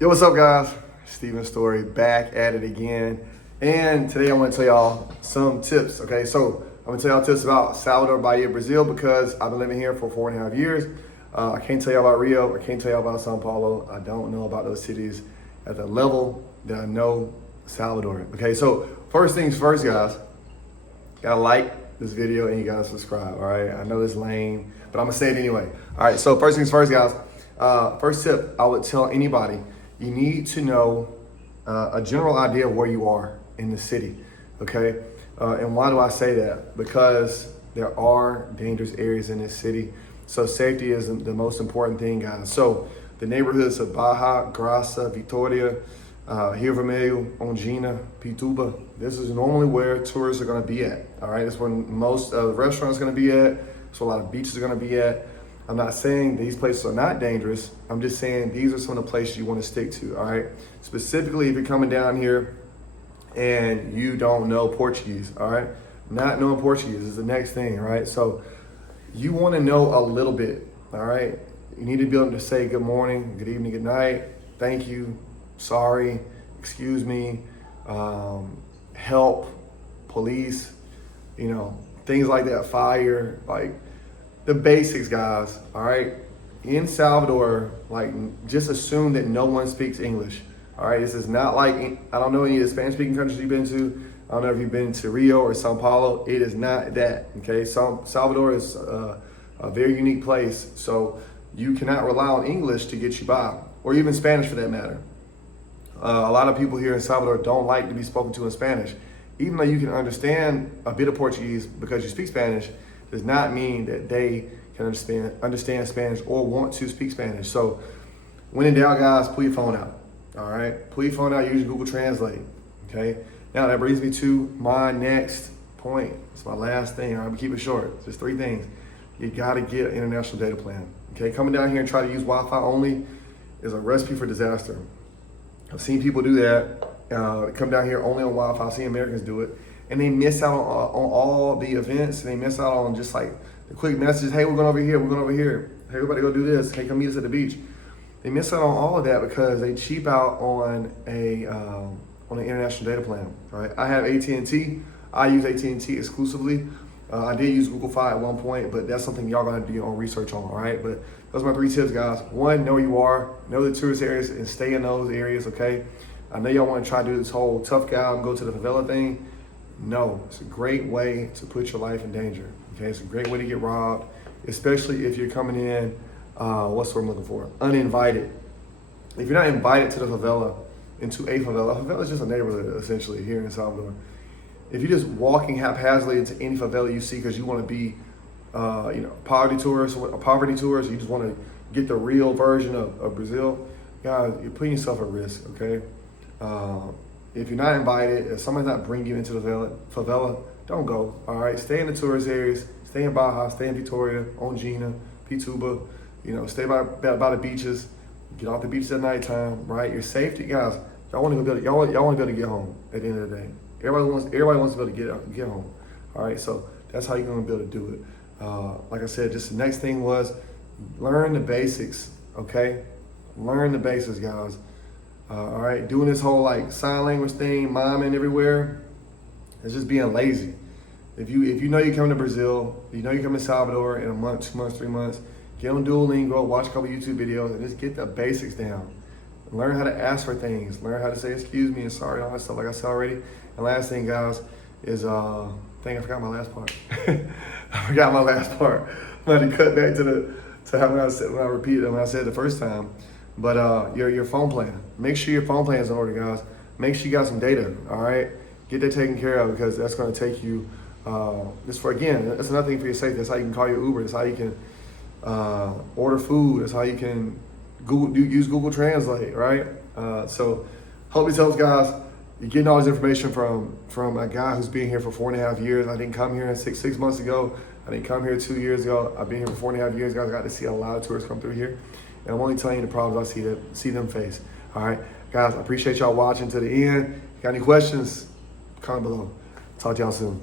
Yo, what's up, guys? Steven Story back at it again. And today I want to tell y'all some tips, okay? So I'm going to tell y'all tips about Salvador Bahia, Brazil, because I've been living here for 4.5 years. I can't tell y'all about Rio. I can't tell y'all about Sao Paulo. I don't know about those cities at the level that I know Salvador. Okay, so first things first, guys. Gotta like this video and you gotta subscribe, all right? I know it's lame, but I'm gonna say it anyway. All right, so first things first, guys. First tip I would tell anybody, you need to know a general idea of where you are in the city, okay? And why do I say that? Because there are dangerous areas in this city. So safety is the most important thing, guys. So the neighborhoods of Baja, Graça, Vitória, Rio Vermelho, Ongina, Pituba, this is normally where tourists are gonna be at, all right? That's where most of the restaurants are gonna be at. So a lot of beaches are gonna be at. I'm not saying these places are not dangerous. I'm just saying these are some of the places you want to stick to, all right? Specifically, if you're coming down here and you don't know Portuguese, all right? Not knowing Portuguese is the next thing, all right? So you want to know a little bit, all right? You need to be able to say good morning, good evening, good night, thank you, sorry, excuse me, help, police, you know, things like that, fire, like, the basics, guys, all right? In Salvador, like, just assume that no one speaks English, all right? This is not like, I don't know any of the Spanish-speaking countries you've been to. I don't know if you've been to Rio or Sao Paulo. It is not that, okay? Salvador is a very unique place, so you cannot rely on English to get you by, or even Spanish for that matter. A lot of people here in Salvador don't like to be spoken to in Spanish. Even though you can understand a bit of Portuguese because you speak Spanish, does not mean that they can understand Spanish or want to speak Spanish. So when in doubt, guys, pull your phone out, all right? Pull your phone out, use Google Translate, okay? Now that brings me to my next point. It's my last thing, all right? But keep it short, just 3 things. You gotta get an international data plan, okay? Coming down here and try to use Wi-Fi only is a recipe for disaster. I've seen people do that, come down here only on Wi-Fi. I've seen Americans do it. And they miss out on all the events, and they miss out on just like the quick messages, hey, we're going over here, we're going over here. Hey, everybody go do this. Hey, come meet us at the beach. They miss out on all of that because they cheap out on an international data plan, all right? I have AT&T. I use AT&T exclusively. I did use Google Fi at one point, but that's something y'all gonna do your own research on, all right? But those are my 3 tips, guys. 1, know where you are, know the tourist areas, and stay in those areas, okay? I know y'all wanna try to do this whole tough guy and go to the favela thing. No, it's a great way to put your life in danger, okay? It's a great way to get robbed, especially if you're coming in, what's the word I'm looking for? Uninvited. If you're not invited to the favela, into a favela is just a neighborhood, essentially, here in Salvador. If you're just walking haphazardly into any favela you see because you want to be, poverty tourist, you just want to get the real version of Brazil, guys, you're putting yourself at risk, okay? If you're not invited, if someone's not bringing you into the favela, don't go, all right? Stay in the tourist areas, stay in Baja, stay in Vitória, Ongina, Pituba, stay by the beaches, get off the beaches at nighttime, right? Your safety, guys, y'all want to be able to get home at the end of the day. Everybody wants to be able to get home, all right? So that's how you're going to be able to do it. Like I said, just the next thing was learn the basics, okay? Learn the basics, guys. All right, doing this whole like sign language thing, miming everywhere, it's just being lazy. If you know you're coming to Brazil, you know you're coming to Salvador in a month, 2 months, 3 months, get on Duolingo, watch a couple YouTube videos, and just get the basics down. Learn how to ask for things, learn how to say excuse me and sorry, all that stuff like I said already. And last thing, guys, is I forgot my last part. I forgot my last part. I'm going to cut back to how when I repeated it when I said it the first time. But your phone plan. Make sure your phone plan is in order, guys. Make sure you got some data, all right? Get that taken care of because that's going to take you, that's another thing for your safety. That's how you can call your Uber. That's how you can order food. That's how you can use Google Translate, right? So hope this helps, guys. You're getting all this information from a guy who's been here for 4.5 years. I didn't come here six months ago. I didn't come here 2 years ago. I've been here for 4.5 years, guys. I got to see a lot of tourists come through here. And I'm only telling you the problems I see them face. All right, guys, I appreciate y'all watching to the end. Got any questions? Comment below. Talk to y'all soon.